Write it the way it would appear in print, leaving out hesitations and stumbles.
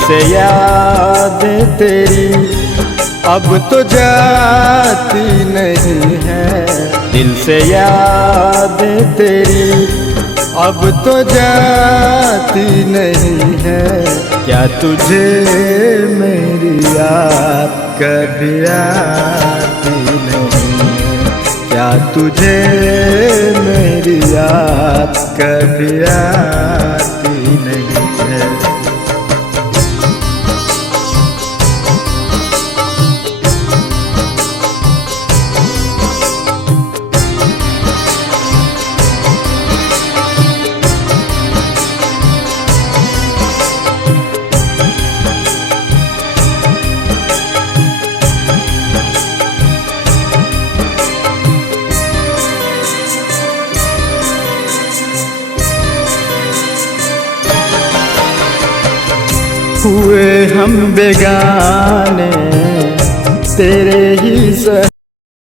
से याद तेरी अब तो जाती नहीं है। दिल से याद तेरी अब तो जाती नहीं है। क्या तुझे मेरी याद कभी आती नहीं है? क्या तुझे मेरी याद कभी आती नहीं है? हुए हम बेगाने तेरे ही